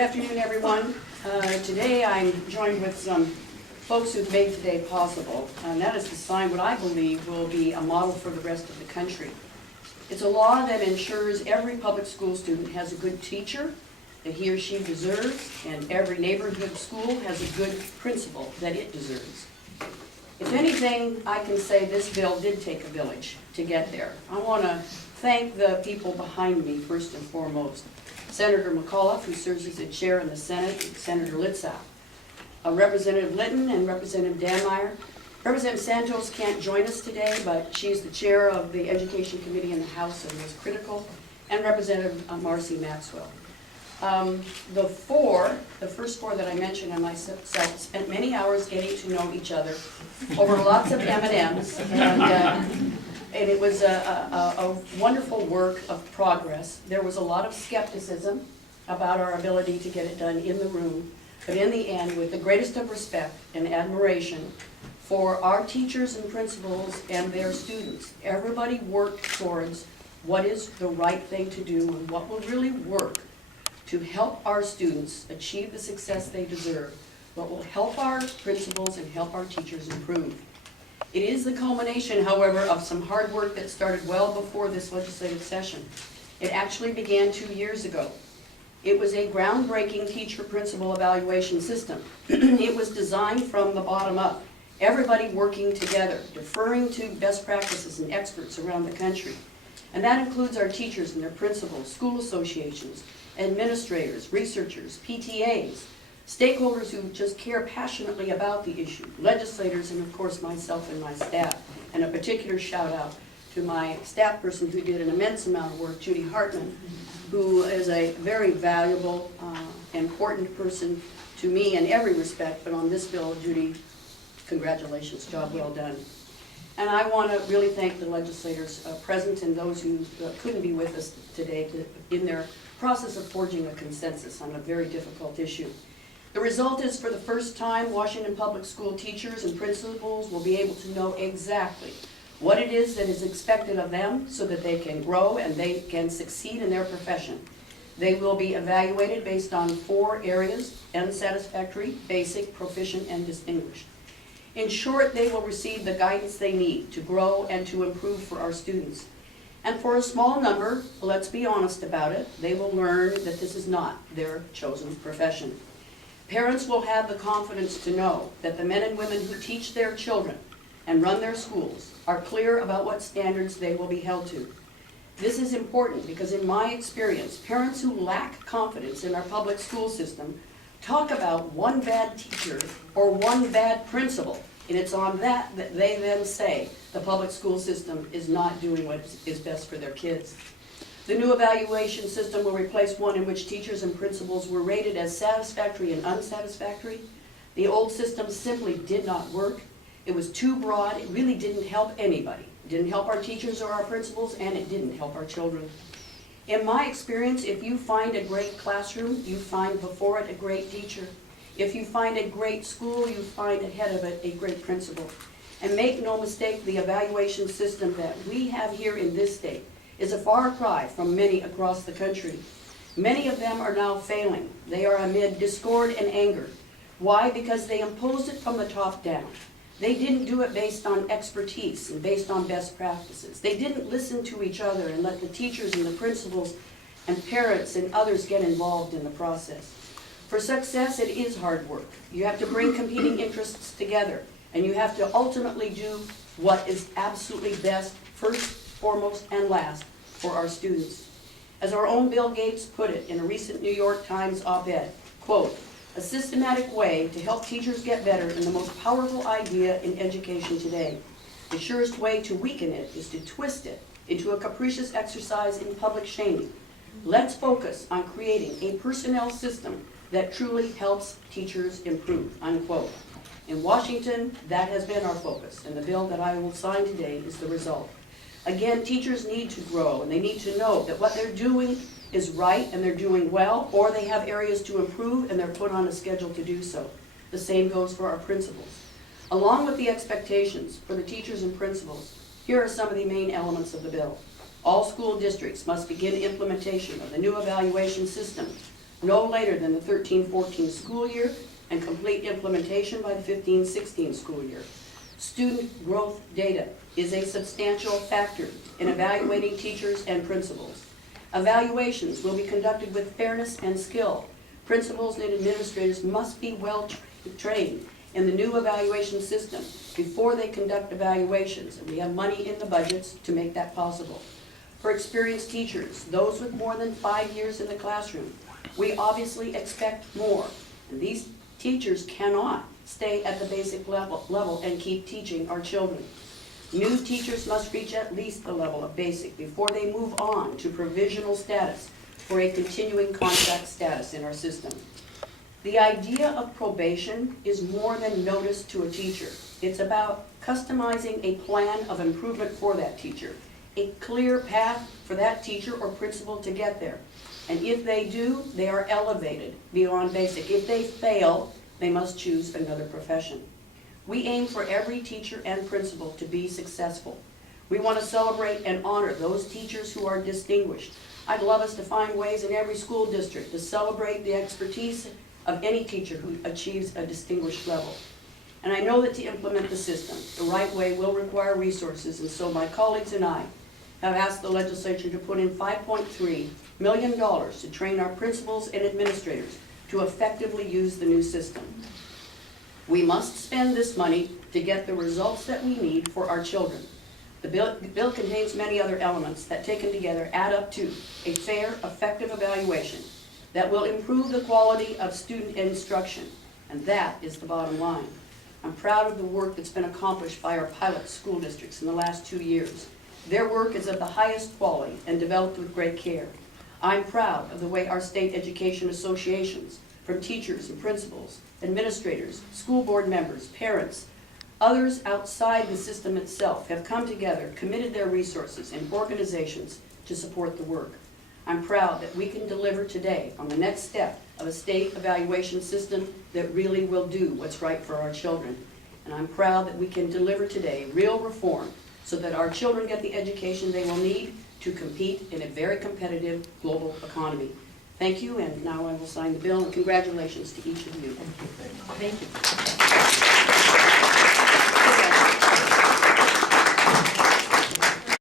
afternoon, everyone. Today I'm joined with some folks who've made today possible, and that is to sign what I believe will be a model for the rest of the country. It's a law that ensures every public school student has a good teacher that he or she deserves, and every neighborhood school has a good principal that it deserves. If anything, I can say this bill did take a village to get there. I want to thank the people behind me first and foremost. Senator McAuliffe, who serves as the chair in the Senate, and Senator Litzow, Representative Litton and Representative Danmeyer. Representative Santos can't join us today, but she's the chair of the Education Committee in the House and was critical, and Representative Marcy Maxwell. The first four that I mentioned and myself spent many hours getting to know each other over lots of M&Ms, and it was a wonderful work of progress. There was a lot of skepticism about our ability to get it done in the room, but in the end, with the greatest of respect and admiration for our teachers and principals and their students, everybody worked towards what is the right thing to do and what will really work to help our students achieve the success they deserve, what will help our principals and help our teachers improve. It is the culmination, however, of some hard work that started well before this legislative session. It actually began 2 years ago. It was a groundbreaking teacher-principal evaluation system. It was designed from the bottom up, everybody working together, deferring to best practices and experts around the country. And that includes our teachers and their principals, school associations, administrators, researchers, PTAs, stakeholders who just care passionately about the issue, legislators, and of course myself and my staff. And a particular shout out to my staff person who did an immense amount of work, Judy Hartman, who is a very valuable, important person to me in every respect, but on this bill, Judy, congratulations, job well done. And I want to really thank the legislators present and those who couldn't be with us today in their process of forging a consensus on a very difficult issue. The result is, for the first time, Washington Public School teachers and principals will be able to know exactly what it is that is expected of them so that they can grow and they can succeed in their profession. They will be evaluated based on 4 areas: unsatisfactory, basic, proficient, and distinguished. In short, they will receive the guidance they need to grow and to improve for our students. And for a small number, let's be honest about it, they will learn that this is not their chosen profession. Parents will have the confidence to know that the men and women who teach their children and run their schools are clear about what standards they will be held to. This is important because in my experience, parents who lack confidence in our public school system talk about one bad teacher or one bad principal, and it's on that they then say the public school system is not doing what is best for their kids. The new evaluation system will replace one in which teachers and principals were rated as satisfactory and unsatisfactory. The old system simply did not work. It was too broad. It really didn't help anybody. It didn't help our teachers or our principals, and it didn't help our children. In my experience, if you find a great classroom, you find before it a great teacher. If you find a great school, you find ahead of it a great principal. And make no mistake, the evaluation system that we have here in this state is a far cry from many across the country. Many of them are now failing. They are amid discord and anger. Why? Because they imposed it from the top down. They didn't do it based on expertise and based on best practices. They didn't listen to each other and let the teachers and the principals and parents and others get involved in the process. For success, it is hard work. You have to bring competing interests together, and you have to ultimately do what is absolutely best, first, foremost, and last, for our students. As our own Bill Gates put it in a recent New York Times op-ed, quote, "A systematic way to help teachers get better in the most powerful idea in education today. The surest way to weaken it is to twist it into a capricious exercise in public shaming. Let's focus on creating a personnel system that truly helps teachers improve," unquote. In Washington, that has been our focus, and the bill that I will sign today is the result. Again, teachers need to grow, and they need to know that what they're doing is right and they're doing well, or they have areas to improve and they're put on a schedule to do so. The same goes for our principals. Along with the expectations for the teachers and principals, here are some of the main elements of the bill. All school districts must begin implementation of the new evaluation system no later than the 13-14 school year and complete implementation by the 15-16 school year. Student growth data is a substantial factor in evaluating teachers and principals. Evaluations will be conducted with fairness and skill. Principals and administrators must be well trained in the new evaluation system before they conduct evaluations, and we have money in the budgets to make that possible. For experienced teachers, those with more than 5 years in the classroom, we obviously expect more, and these teachers cannot stay at the basic level and keep teaching our children. New teachers must reach at least the level of basic before they move on to provisional status for a continuing contract status in our system. The idea of probation is more than notice to a teacher. It's about customizing a plan of improvement for that teacher, a clear path for that teacher or principal to get there. And if they do, they are elevated beyond basic. If they fail, they must choose another profession. We aim for every teacher and principal to be successful. We want to celebrate and honor those teachers who are distinguished. I'd love us to find ways in every school district to celebrate the expertise of any teacher who achieves a distinguished level. And I know that to implement the system the right way will require resources, and so my colleagues and I have asked the legislature to put in $5.3 million to train our principals and administrators to effectively use the new system. We must spend this money to get the results that we need for our children. The bill contains many other elements that, taken together, add up to a fair, effective evaluation that will improve the quality of student instruction, and that is the bottom line. I'm proud of the work that's been accomplished by our pilot school districts in the last 2 years. Their work is of the highest quality and developed with great care. I'm proud of the way our state education associations, from teachers and principals, administrators, school board members, parents, others outside the system itself, have come together, committed their resources and organizations to support the work. I'm proud that we can deliver today on the next step of a state evaluation system that really will do what's right for our children. And I'm proud that we can deliver today real reform so that our children get the education they will need to compete in a very competitive global economy. Thank you, and now I will sign the bill, and congratulations to each of you. Thank you.